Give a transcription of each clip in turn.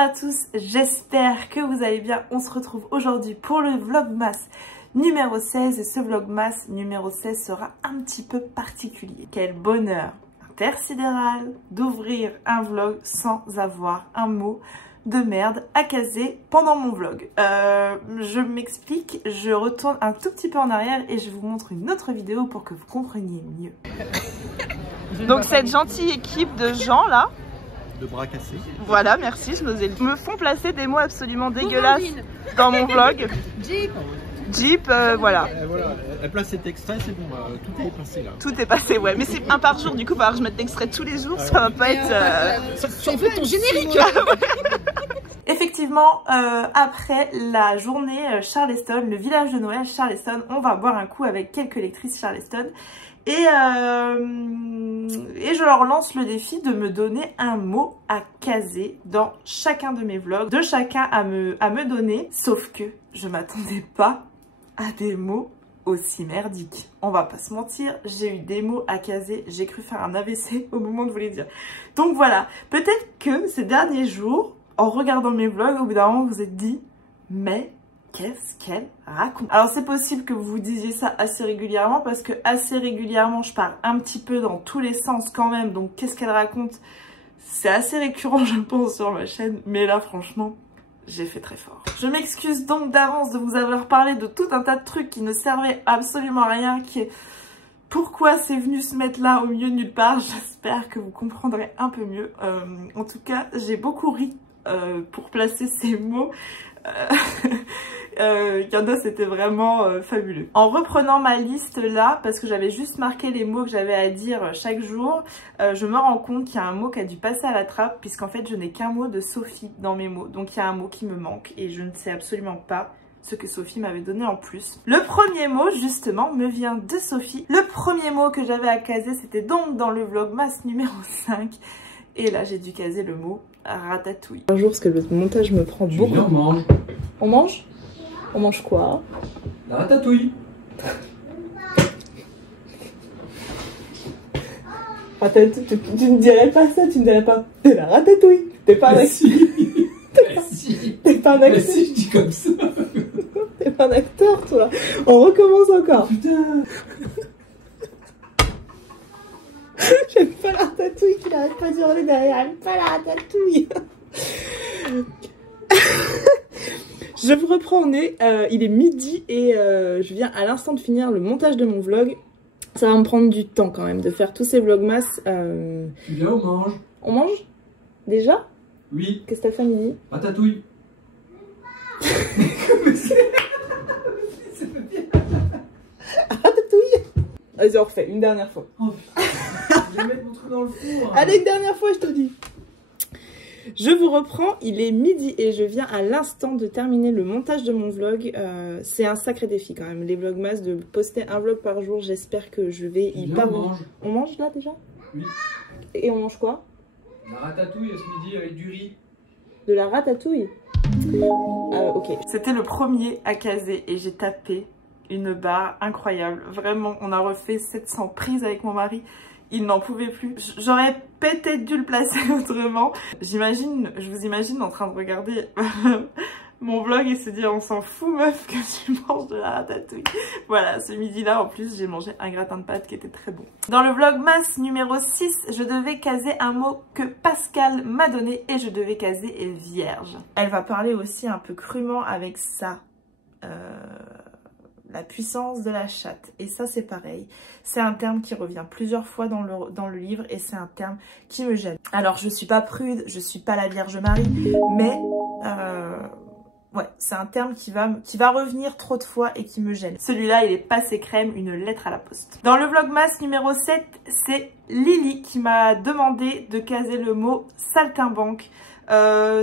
à tous, j'espère que vous allez bien. On se retrouve aujourd'hui pour le vlogmas numéro 16 et ce vlogmas numéro 16 sera un petit peu particulier. Quel bonheur intersidéral d'ouvrir un vlog sans avoir un mot de merde à caser pendant mon vlog. Je m'explique, je retourne un tout petit peu en arrière et je vous montre une autre vidéo pour que vous compreniez mieux. Donc cette gentille équipe de gens là, de bras cassés. Voilà, merci, je n'osais me font placer des mots absolument dégueulasses dans mon vlog. Jeep, voilà. Voilà, elle place cet extrait, c'est bon, tout est passé là. Tout est passé, ouais, mais c'est un par jour, du coup, il va falloir que je mette l'extrait tous les jours, ça va pas être... Tu en fais ton générique. Effectivement, après la journée Charleston, le village de Noël Charleston, on va boire un coup avec quelques lectrices Charleston. Et je leur lance le défi de me donner un mot à caser dans chacun de mes vlogs, de chacun à me donner, sauf que je m'attendais pas à des mots aussi merdiques. On va pas se mentir, j'ai eu des mots à caser, j'ai cru faire un AVC au moment de vous les dire. Donc voilà, peut-être que ces derniers jours, en regardant mes vlogs, au bout d'un moment vous vous êtes dit, mais qu'est-ce qu'elle raconte? Alors c'est possible que vous vous disiez ça assez régulièrement parce que assez régulièrement je pars un petit peu dans tous les sens quand même, donc qu'est-ce qu'elle raconte? C'est assez récurrent je pense sur ma chaîne, mais là franchement j'ai fait très fort. Je m'excuse donc d'avance de vous avoir parlé de tout un tas de trucs qui ne servaient absolument à rien, qui est pourquoi c'est venu se mettre là au milieu de nulle part. J'espère que vous comprendrez un peu mieux. En tout cas j'ai beaucoup ri pour placer ces mots. Il y en a, c'était vraiment fabuleux. En reprenant ma liste là, parce que j'avais juste marqué les mots que j'avais à dire chaque jour, je me rends compte qu'il y a un mot qui a dû passer à la trappe, puisqu'en fait je n'ai qu'un mot de Sophie dans mes mots. Donc il y a un mot qui me manque et je ne sais absolument pas ce que Sophie m'avait donné en plus. Le premier mot justement me vient de Sophie. Le premier mot que j'avais à caser, c'était donc dans le vlogmas numéro 5. Et là j'ai dû caser le mot ratatouille. Un jour, parce que le montage me prend beaucoup. On mange. On mange? On mange quoi? La ratatouille. Tu ne dirais pas ça, tu ne dirais pas de la ratatouille. T'es pas un acteur. T'es pas un acteur. Si, je dis comme ça. T'es pas un acteur, toi. On recommence encore. Putain. J'aime pas la ratatouille, qu'il arrête pas de hurler derrière. J'aime pas la ratatouille. Je vous reprends au nez, il est midi et je viens à l'instant de finir le montage de mon vlog. Ça va me prendre du temps quand même de faire tous ces vlogmas. Tu viens, on mange. On mange? Déjà? Oui. Qu'est-ce que t'as fait à midi? Ratatouille. Ratatouille? Vas-y, on refait une dernière fois. Oh, je vais mettre mon truc dans le four. Allez, une dernière fois, je te dis. Je vous reprends, il est midi et je viens à l'instant de terminer le montage de mon vlog. C'est un sacré défi quand même, les vlogmas, de poster un vlog par jour. J'espère que je vais y parvenir. On mange là déjà? Oui. Et on mange quoi? La ratatouille ce midi avec du riz. De la ratatouille? Ok. C'était le premier à caser et j'ai tapé une barre incroyable. Vraiment, on a refait 700 prises avec mon mari. Il n'en pouvait plus. J'aurais peut-être dû le placer autrement. Je vous imagine en train de regarder mon vlog et se dire on s'en fout meuf que tu manges de la ratatouille. Voilà, ce midi-là en plus j'ai mangé un gratin de pâtes qui était très bon. Dans le vlogmas numéro 6, je devais caser un mot que Pascal m'a donné et je devais caser vierge. Elle va parler aussi un peu crûment avec ça. La puissance de la chatte. Et ça, c'est pareil. C'est un terme qui revient plusieurs fois dans le livre et c'est un terme qui me gêne. Alors, je suis pas prude, je suis pas la Vierge Marie, mais ouais, c'est un terme qui va revenir trop de fois et qui me gêne. Celui-là, il est passé crème, une lettre à la poste. Dans le vlogmas numéro 7, c'est Lily qui m'a demandé de caser le mot saltimbanque.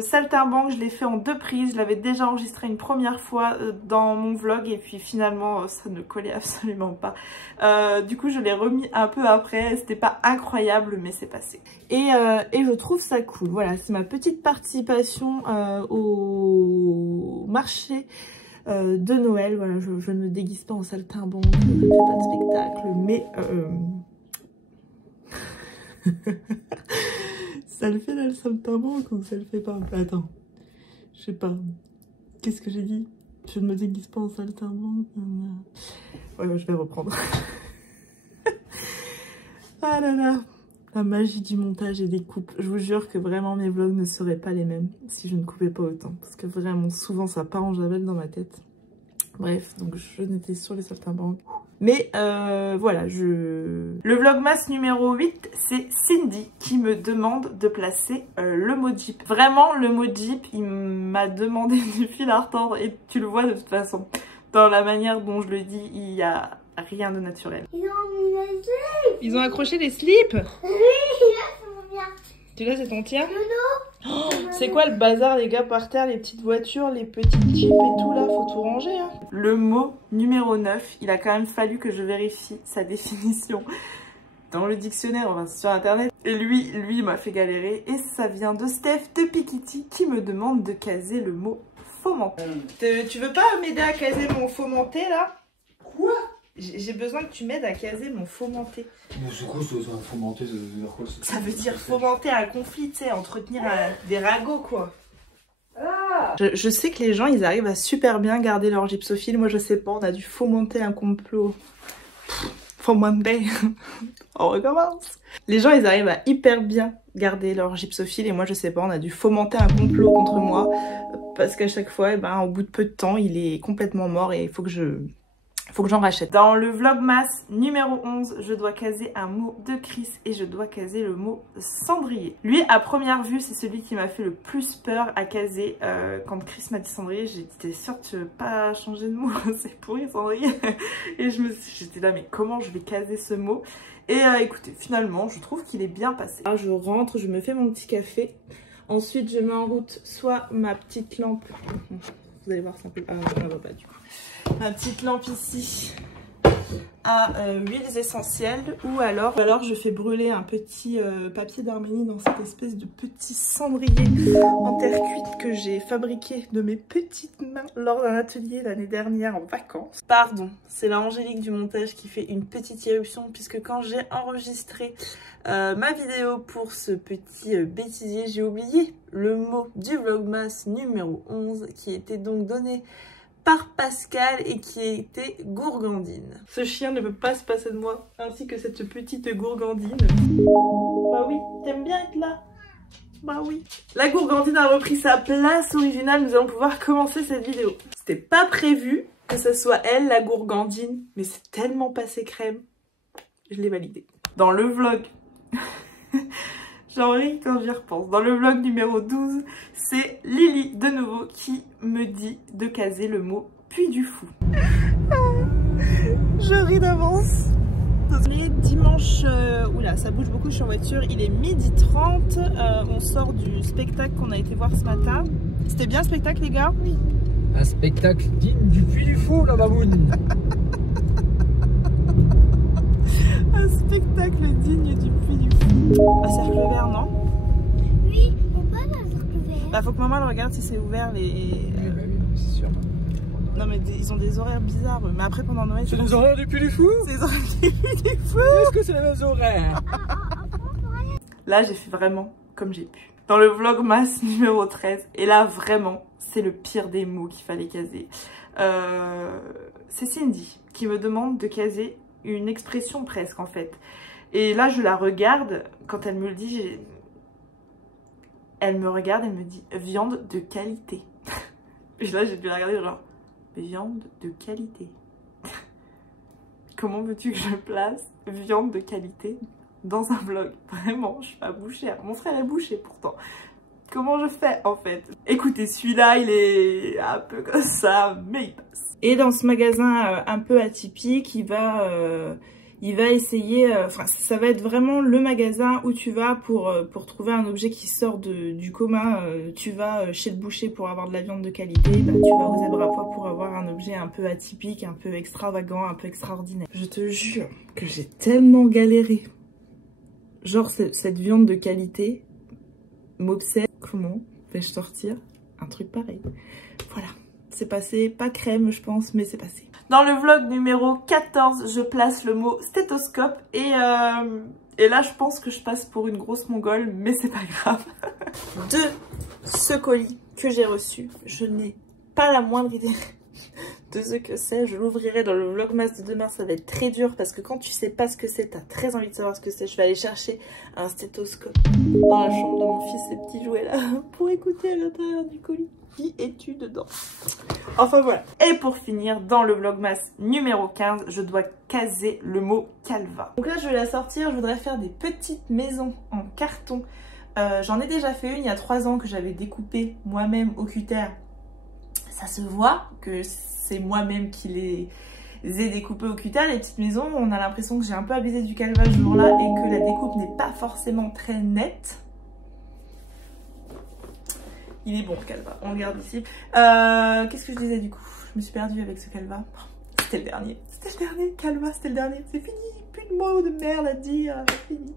Saltimbanque, je l'ai fait en 2 prises, je l'avais déjà enregistré une première fois dans mon vlog et puis finalement ça ne collait absolument pas. Du coup je l'ai remis un peu après, c'était pas incroyable mais c'est passé. Et je trouve ça cool, voilà, c'est ma petite participation au marché de Noël. Voilà, je ne me déguise pas en saltimbanque, je ne fais pas de spectacle mais... Ça le fait là le saltimbanque ou ça le fait pas? Attends, Je sais pas. Qu'est-ce que j'ai dit? Je ne me déguise pas en saltimbanque. Ouais, je vais reprendre. Ah là là. La magie du montage et des coupes. Je vous jure que vraiment mes vlogs ne seraient pas les mêmes si je ne coupais pas autant. Parce que vraiment souvent ça part en javel dans ma tête. Bref, donc je n'étais sur les saltimbanques. Mais voilà, Le vlogmas numéro 8, c'est Cindy qui me demande de placer le mot Jeep. Vraiment, le mot Jeep, il m'a demandé du fil à retordre et tu le vois de toute façon. Dans la manière dont je le dis, il n'y a rien de naturel. Ils ont mis les slips. Ils ont accroché les slips? Oui, là c'est mon bien. Celui-là c'est ton tien? Non. Oh, c'est quoi le bazar les gars par terre, les petites voitures, les petites jeeps et tout là, faut tout ranger hein. Le mot numéro 9, il a quand même fallu que je vérifie sa définition dans le dictionnaire, enfin sur internet. Et lui il m'a fait galérer et ça vient de Steph de Pikiti qui me demande de caser le mot fomenté. Tu veux pas m'aider à caser mon fomenté là? Quoi? J'ai besoin que tu m'aides à caser mon fomenté. Mais c'est quoi ça, fomenter, ça veut dire quoi? Ça veut dire fomenter un conflit, tu sais, entretenir des ragots, quoi. Ah. Je sais que les gens, ils arrivent à super bien garder leur gypsophile. Moi, je sais pas, on a dû fomenter un complot. Fomenter. On recommence. Les gens, ils arrivent à hyper bien garder leur gypsophile. Et moi, je sais pas, on a dû fomenter un complot contre moi. Parce qu'à chaque fois, eh ben, au bout de peu de temps, il est complètement mort et il faut que j'en rachète. Dans le vlogmas numéro 11, je dois caser un mot de Chris et je dois caser le mot cendrier. Lui, à première vue, c'est celui qui m'a fait le plus peur à caser. Quand Chris m'a dit cendrier, j'étais sûre que tu veux pas changer de mot, c'est pourri cendrier. Et j'étais là, mais comment je vais caser ce mot? Et écoutez, finalement, je trouve qu'il est bien passé. Là, je rentre, je me fais mon petit café. Ensuite, je mets en route soit ma petite lampe. Vous allez voir, c'est un peu... Ah non, ça va pas du coup. Ma petite lampe ici à huiles essentielles ou alors je fais brûler un petit papier d'Arménie dans cette espèce de petit cendrier en terre cuite que j'ai fabriqué de mes petites mains lors d'un atelier l'année dernière en vacances. Pardon, c'est la Angélique du montage qui fait une petite irruption puisque quand j'ai enregistré ma vidéo pour ce petit bêtisier, j'ai oublié le mot du vlogmas numéro 11 qui était donc donné par Pascal et qui était gourgandine. Ce chien ne peut pas se passer de moi, ainsi que cette petite gourgandine. Bah oui, t'aimes bien être là? Bah oui. La gourgandine a repris sa place originale, nous allons pouvoir commencer cette vidéo. C'était pas prévu que ce soit elle, la gourgandine, mais c'est tellement passé crème. Je l'ai validé. Dans le vlog... J'en ris quand j'y repense. Dans le vlog numéro 12, c'est Lily de nouveau qui me dit de caser le mot Puy du Fou. Je ris d'avance. On est dimanche, oula ça bouge beaucoup, je suis en voiture, il est 12h30, on sort du spectacle qu'on a été voir ce matin. C'était bien le spectacle les gars? Oui. Un spectacle digne du Puy du Fou la baboune. Un spectacle digne du Puy du Fou. Un cercle vert, non? Oui, on peut aller à un cercle vert. Bah faut que maman elle regarde si c'est ouvert les... Oui, bah oui, c'est sûr. Non mais ils ont des horaires bizarres, mais après pendant Noël... C'est les horaires du Puy du Fou? C'est les horaires du Puy du Fou. Est-ce que c'est les mêmes horaires? Là j'ai fait vraiment comme j'ai pu. Dans le vlogmas numéro 13, et là vraiment c'est le pire des mots qu'il fallait caser. C'est Cindy qui me demande de caser une expression presque en fait. Et là je la regarde, quand elle me le dit, elle me regarde, elle me dit viande de qualité. Et là j'ai dû la regarder genre viande de qualité. Comment veux-tu que je place viande de qualité dans un vlog? Vraiment, je suis pas bouchère. Mon frère est boucher pourtant. Comment je fais en fait? Écoutez, celui-là il est un peu comme ça, mais il passe. Et dans ce magasin un peu atypique, il va essayer, enfin ça va être vraiment le magasin où tu vas pour trouver un objet qui sort du commun. Tu vas chez le boucher pour avoir de la viande de qualité, bah, tu vas au Zebraport pour avoir un objet un peu atypique, un peu extravagant, un peu extraordinaire. Je te jure que j'ai tellement galéré. Genre cette viande de qualité m'obsède. Comment vais-je sortir un truc pareil? Voilà. C'est passé, pas crème je pense, mais c'est passé. Dans le vlog numéro 14, je place le mot stéthoscope et là je pense que je passe pour une grosse mongole, mais c'est pas grave. De ce colis que j'ai reçu. Je n'ai pas la moindre idée de ce que c'est. Je l'ouvrirai dans le vlogmas de demain. Ça va être très dur parce que quand tu sais pas ce que c'est, t'as très envie de savoir ce que c'est. Je vais aller chercher un stéthoscope dans la chambre de mon fils, ces petits jouets là, pour écouter à l'intérieur du colis. Qui es-tu dedans? Enfin voilà. Et pour finir, dans le vlogmas numéro 15, je dois caser le mot calva. Donc là, je vais la sortir. Je voudrais faire des petites maisons en carton. J'en ai déjà fait une il y a 3 ans que j'avais découpé moi-même au cutter. Ça se voit que c'est moi-même qui les ai découpées au cutter. Les petites maisons, on a l'impression que j'ai un peu abusé du calva ce jour-là et que la découpe n'est pas forcément très nette. Il est bon le calva, on le garde ici. Qu'est-ce que je disais du coup? Je me suis perdue avec ce calva. C'était le dernier. C'était le dernier, calva, c'était le dernier. C'est fini, plus de mots de merde à dire, c'est fini.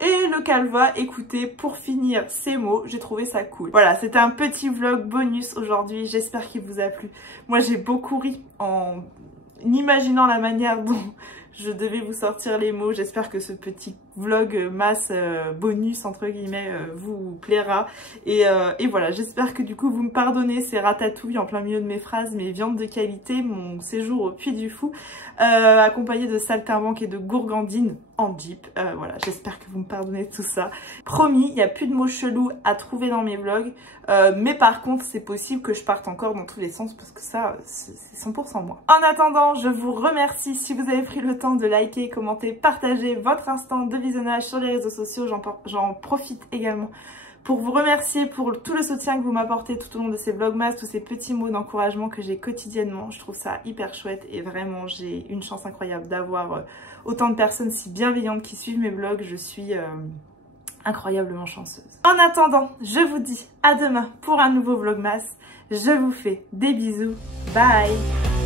Et le calva, écoutez, pour finir ces mots, j'ai trouvé ça cool. Voilà, c'était un petit vlog bonus aujourd'hui, j'espère qu'il vous a plu. Moi j'ai beaucoup ri en imaginant la manière dont je devais vous sortir les mots. J'espère que ce petit vlog masse bonus entre guillemets vous plaira. Et voilà, j'espère que du coup vous me pardonnez ces ratatouilles en plein milieu de mes phrases, mes viandes de qualité, mon séjour au Puy du Fou, accompagné de saltimbanque et de gourgandine en jeep. Voilà, j'espère que vous me pardonnez tout ça. Promis, il n'y a plus de mots chelous à trouver dans mes vlogs. Mais par contre, c'est possible que je parte encore dans tous les sens parce que ça, c'est 100% moi. En attendant, je vous remercie si vous avez pris le temps de liker, commenter, partager votre instant de visionnage sur les réseaux sociaux. J'en profite également pour vous remercier pour tout le soutien que vous m'apportez tout au long de ces vlogmas, tous ces petits mots d'encouragement que j'ai quotidiennement. Je trouve ça hyper chouette et vraiment j'ai une chance incroyable d'avoir autant de personnes si bienveillantes qui suivent mes vlogs. Je suis incroyablement chanceuse. En attendant, je vous dis à demain pour un nouveau vlogmas. Je vous fais des bisous. Bye!